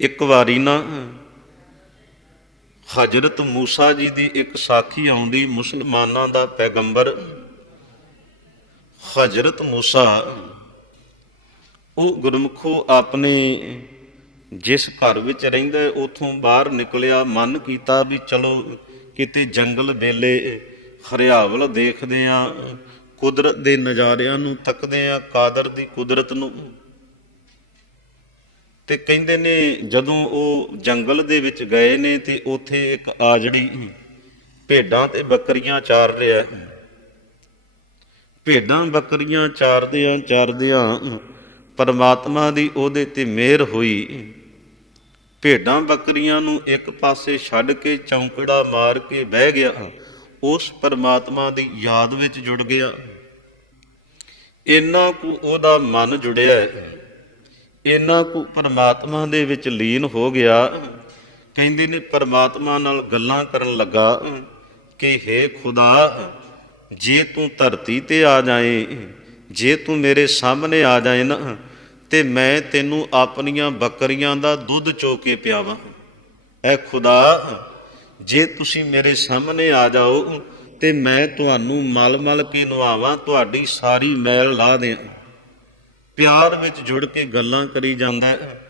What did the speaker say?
ਇੱਕ ਵਾਰੀ ਨਾ ਹਜ਼ਰਤ ਮੂਸਾ ਜੀ ਦੀ ਇੱਕ ਸਾਖੀ ਆਉਂਦੀ ਮੁਸਲਮਾਨਾਂ ਦਾ ਪੈਗੰਬਰ। ਹਜ਼ਰਤ ਮੂਸਾ ਉਹ ਗੁਰਮੁਖੋ ਆਪਣੇ ਜਿਸ ਘਰ ਵਿੱਚ ਰਹਿੰਦਾ ਹੈ, ਉਥੋਂ ਬਾਹਰ ਨਿਕਲਿਆ ਮਨ ਕੀਤਾ ਵੀ ਚਲੋ ਕਿਤੇ ਜੰਗਲ ਵੇਲੇ ਹਰਿਆਵਲ ਦੇਖਦੇ ਆ ਕੁਦਰਤ ਦੇ ਨਜ਼ਾਰਿਆਂ ਨੂੰ ਤੱਕਦੇ ਆ ਕਾਦਰ ਦੀ ਕੁਦਰਤ ਨੂੰ। ਤੇ ਕਹਿੰਦੇ ਨੇ ਜਦੋਂ ਉਹ ਜੰਗਲ ਦੇ ਵਿੱਚ ਗਏ ਨੇ ਤੇ ਉੱਥੇ ਇੱਕ ਆਜੜੀ ਭੇਡਾਂ ਤੇ ਬੱਕਰੀਆਂ ਚਾਰ ਰਿਹਾ ਭੇਡਾਂ ਬੱਕਰੀਆਂ ਚਾਰਦਿਆਂ ਚਾਰਦਿਆਂ ਪਰਮਾਤਮਾ ਦੀ ਉਹਦੇ ਤੇ ਮਿਹਰ ਹੋਈ। ਭੇਡਾਂ ਬੱਕਰੀਆਂ ਨੂੰ ਇੱਕ ਪਾਸੇ ਛੱਡ ਕੇ ਚੌਂਕੜਾ ਮਾਰ ਕੇ ਬਹਿ ਗਿਆ। ਉਸ ਪਰਮਾਤਮਾ ਦੀ ਯਾਦ ਵਿੱਚ ਜੁੜ ਗਿਆ। ਇੰਨਾ ਕੁ ਉਹਦਾ ਮਨ ਜੁੜਿਆ। ਹੈ ਇੰਨਾ ਕੁ ਪਰਮਾਤਮਾ ਦੇ ਵਿੱਚ ਲੀਨ ਹੋ ਗਿਆ। ਕਹਿੰਦੇ ਨੇ ਪਰਮਾਤਮਾ ਨਾਲ ਗੱਲਾਂ ਕਰਨ ਲੱਗਾ ਕਿ हे ਖੁਦਾ, ਜੇ ਤੂੰ ਧਰਤੀ ਤੇ ਆ ਜਾਏ, ਜੇ ਤੂੰ ਮੇਰੇ ਸਾਹਮਣੇ ਆ ਜਾਏ ਨਾ, ਤੇ ਮੈਂ ਤੈਨੂੰ ਆਪਣੀਆਂ ਬੱਕਰੀਆਂ ਦਾ ਦੁੱਧ ਚੋ ਕੇ ਪਿਆਵਾਂ। ਐ ਖੁਦਾ, ਜੇ ਤੁਸੀਂ ਮੇਰੇ ਸਾਹਮਣੇ ਆ ਜਾਓ, ਤੇ ਮੈਂ ਤੁਹਾਨੂੰ ਮਲ-ਮਲ ਕੇ ਨਵਾਵਾਂ, ਤੁਹਾਡੀ ਸਾਰੀ ਮੈਲ ਲਾ ਦਿਆਂ। ਪਿਆਰ ਵਿੱਚ ਜੁੜ ਕੇ ਗੱਲਾਂ ਕਰੀ ਜਾਂਦਾ ਹੈ।